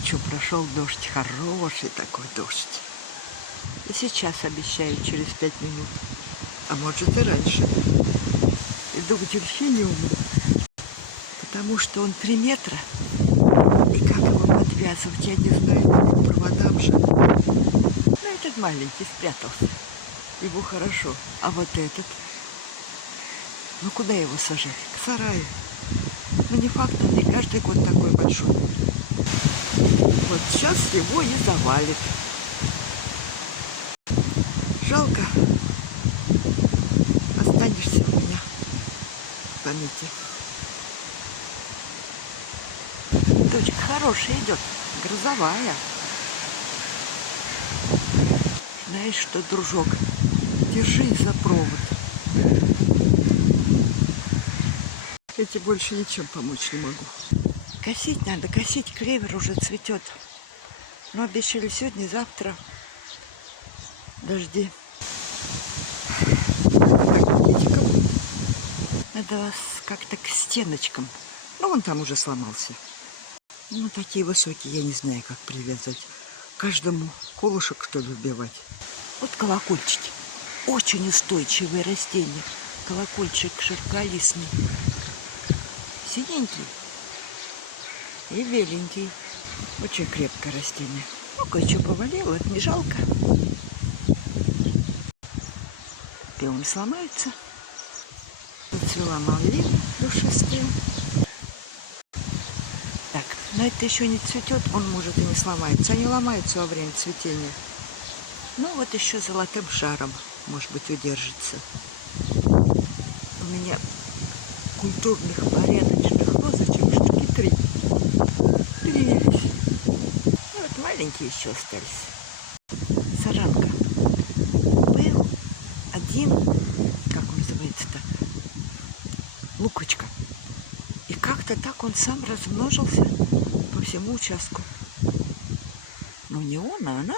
ночью прошел дождь, хороший такой дождь. И сейчас обещают через 5 минут, а может и раньше. Иду к дельфиниуму, потому что он 3 метра. И как его подвязывать, я не знаю, по проводам же. Ну, этот маленький спрятался. Его хорошо. А вот этот, ну куда его сажать? К сараю. Ну не факт, он не каждый год такой большой. Вот сейчас его и завалит. Жалко. Останешься у меня в памяти. Дочка хорошая идет, грозовая. Знаешь что, дружок, держись за провод. Я тебе больше ничем помочь не могу. Косить надо, косить, клевер уже цветет. Но обещали сегодня, завтра дожди. Надо вас как-то к стеночкам. Ну, он там уже сломался. Ну, такие высокие, я не знаю, как привязать. Каждому колышек, что ли, вбивать. Вот колокольчики. Очень устойчивые растения. Колокольчик широколистный. Синенький и беленький. Очень крепкое растение. Ну, кое-что повалило, это не жалко. И он не сломается. Зацвела малина душистая. Так, но это еще не цветет, он может и не сломается. Они ломаются во время цветения. Ну вот еще золотым шаром, может быть, удержится. У меня культурных порядочных розочек штуки 3. Ну вот маленькие еще остались. Саранка. Был один, как он называется-то, луковичка. И как-то так он сам размножился по всему участку. Но не он, а она.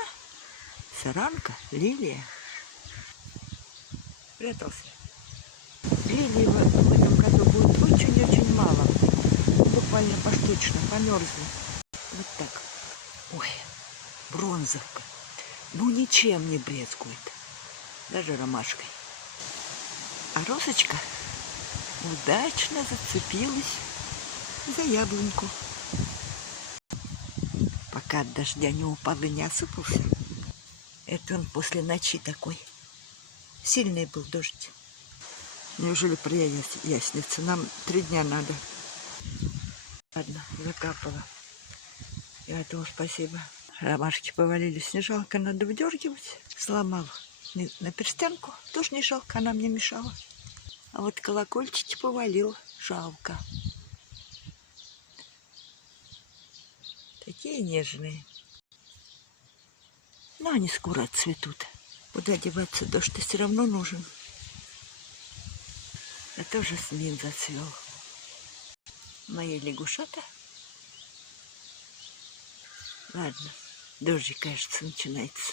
Саранка, лилия. Спрятался. Лилии в этом году будет очень-очень мало. Буквально поштучно, померзли. Вот так. Ой, бронзовка. Ну ничем не брезгует. Даже ромашкой. А розочка удачно зацепилась за яблоньку. Пока от дождя не упал и не осыпался. Это он после ночи такой. Сильный был дождь. Неужели прояснится? Нам 3 дня надо. Ладно, закапала. И этого спасибо. Ромашки повалились. Не жалко, надо выдергивать. Сломал на перстянку. Тоже не жалко, она мне мешала. А вот колокольчики повалил. Жалко. Такие нежные. Но они скоро отцветут. Куда деваться? Дождь все равно нужен. А то жасмин зацвел. Мои лягушата. Ладно, дождик, кажется, начинается.